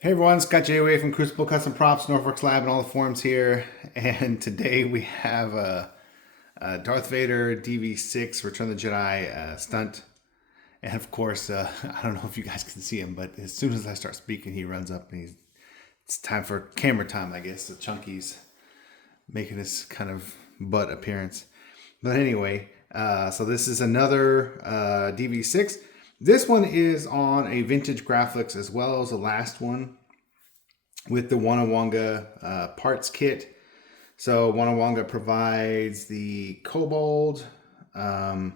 Hey everyone, Scott J. Way from Crucible Custom Props, Norfolk Lab, and all the forums here. And today we have a Darth Vader DV6 Return of the Jedi stunt. And of course, I don't know if you guys can see him, but as soon as I start speaking, he runs up and it's time for camera time, I guess. The Chunky's making his kind of butt appearance. But anyway, so this is another DV6. This one is on a vintage Graflex as well as the last one with the wanga parts kit. So wanga provides the kobold, the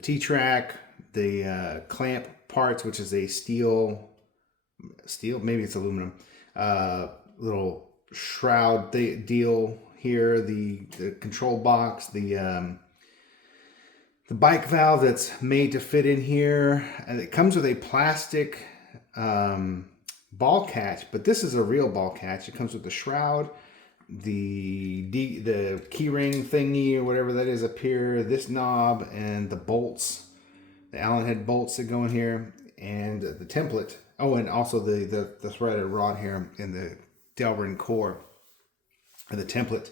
T-track, the clamp parts, which is a steel, maybe it's aluminum, little shroud deal here, the control box, the bike valve that's made to fit in here, and it comes with a plastic ball catch, but this is a real ball catch. It comes with the shroud, the key ring thingy or whatever that is up here, this knob, and the bolts, the Allen head bolts that go in here, and the template. Oh, and also the threaded rod here in the Delrin core. And the template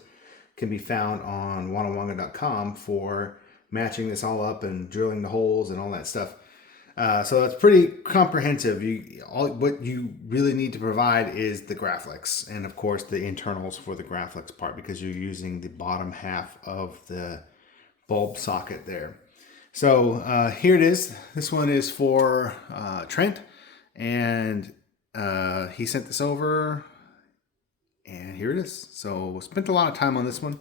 can be found on wanga.com for matching this all up and drilling the holes and all that stuff. So it's pretty comprehensive. What you really need to provide is the Graflex, and of course the internals for the Graflex part, because you're using the bottom half of the bulb socket there. So here it is. This one is for Trent, and he sent this over, and here it is. So spent a lot of time on this one.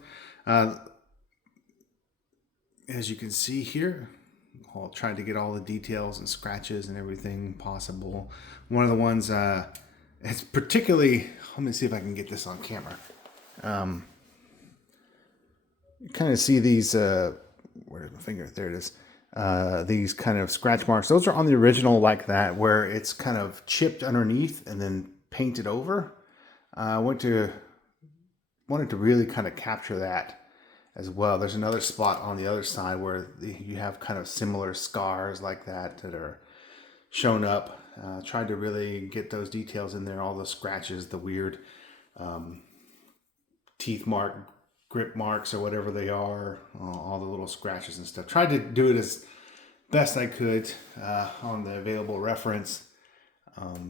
As you can see here, I'll try to get all the details and scratches and everything possible. One of the ones, it's particularly, let me see if I can get this on camera. You kind of see these, where's my finger? There it is. These kind of scratch marks. Those are on the original like that, where it's kind of chipped underneath and then painted over. I wanted to really kind of capture that as well. There's another spot on the other side where you have kind of similar scars like that are shown up. Tried to really get those details in there, all the scratches, the weird teeth mark, grip marks, or whatever they are, all the little scratches and stuff. Tried to do it as best I could on the available reference.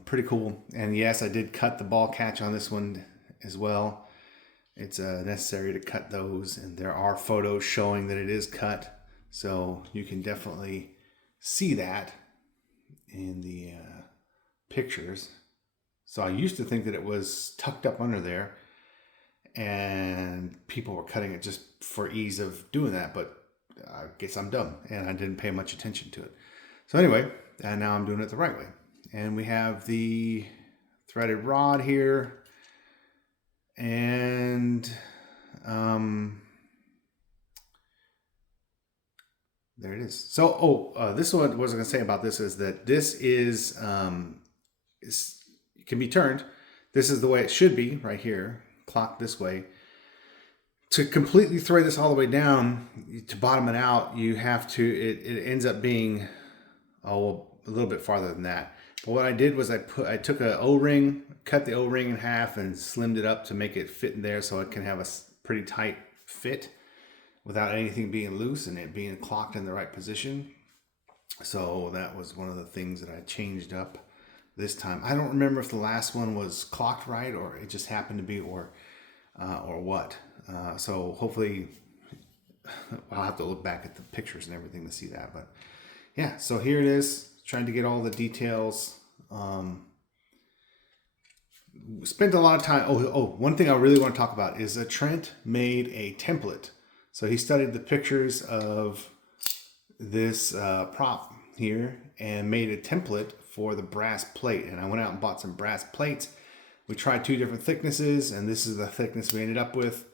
Pretty cool. And yes, I did cut the ball catch on this one as well. It's necessary to cut those, and there are photos showing that it is cut, so you can definitely see that in the pictures. So I used to think that it was tucked up under there and people were cutting it just for ease of doing that, but I guess I'm dumb and I didn't pay much attention to it. So anyway, and now I'm doing it the right way. And we have the threaded rod here. And there it is. So, this is what I was going to say about this is that this is it can be turned. This is the way it should be right here, clocked this way. To completely thread this all the way down, to bottom it out, you have to, it ends up being, a little bit farther than that. But what I did was I took a O-ring, cut the O-ring in half and slimmed it up to make it fit in there so it can have a pretty tight fit without anything being loose and it being clocked in the right position. So that was one of the things that I changed up this time. I don't remember if the last one was clocked right or it just happened to be or what. So hopefully I'll have to look back at the pictures and everything to see that. But yeah, so here it is. Trying to get all the details. Spent a lot of time. One thing I really want to talk about is that Trent made a template. So he studied the pictures of this prop here and made a template for the brass plate. And I went out and bought some brass plates. We tried two different thicknesses, and this is the thickness we ended up with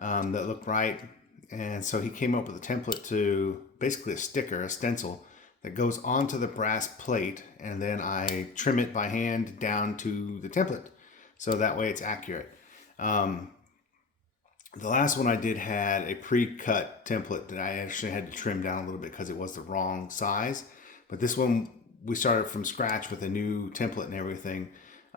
that looked right. And so he came up with a template to basically a sticker, a stencil, that goes onto the brass plate, and then I trim it by hand down to the template. So that way it's accurate. The last one I did had a pre-cut template that I actually had to trim down a little bit because it was the wrong size. But this one, we started from scratch with a new template and everything.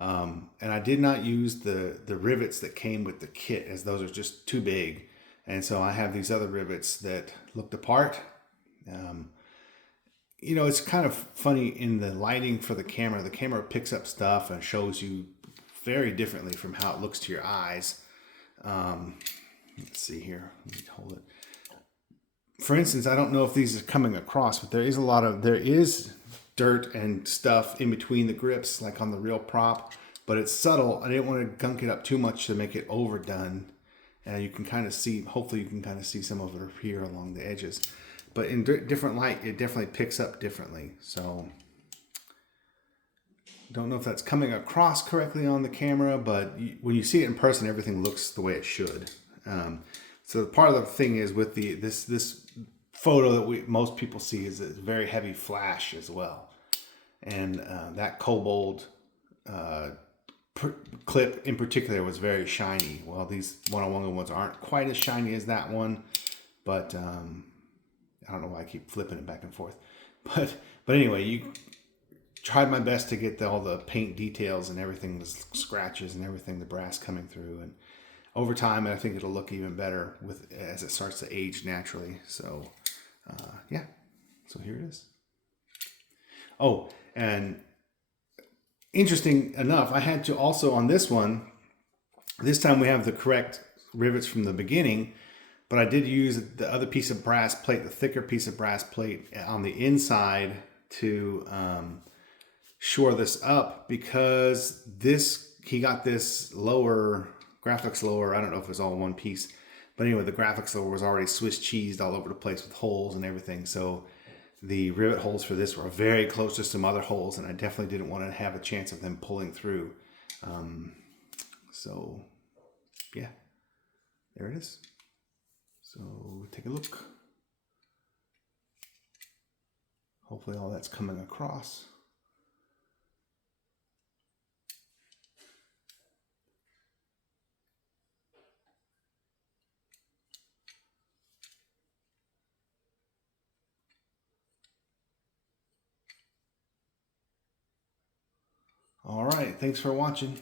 And I did not use the rivets that came with the kit, as those are just too big. And so I have these other rivets that look the part. You know, it's kind of funny in the lighting for the camera. The camera picks up stuff and shows you very differently from how it looks to your eyes. Let's see here. Let me hold it. For instance, I don't know if these are coming across, but there is dirt and stuff in between the grips, like on the real prop, but it's subtle. I didn't want to gunk it up too much to make it overdone. And you can kind of see, hopefully you can kind of see some of it here along the edges. But in different light, it definitely picks up differently. So, don't know if that's coming across correctly on the camera, but when you see it in person, everything looks the way it should. So part of the thing is with this photo that most people see is a very heavy flash as well. And that cobalt clip in particular was very shiny. Well, these wanga ones aren't quite as shiny as that one, but I don't know why I keep flipping it back and forth. But anyway, you tried my best to get all the paint details and everything, the scratches and everything, the brass coming through. And over time, I think it'll look even better as it starts to age naturally. So, yeah. So here it is. Oh, and interesting enough, I had to also on this one, this time we have the correct rivets from the beginning, but I did use the other piece of brass plate, the thicker piece of brass plate on the inside to shore this up, because he got this lower, Graflex lower, I don't know if it was all one piece, but anyway, the Graflex lower was already Swiss cheesed all over the place with holes and everything. So the rivet holes for this were very close to some other holes, and I definitely didn't want to have a chance of them pulling through. So yeah, there it is. So take a look. Hopefully all that's coming across. All right, thanks for watching.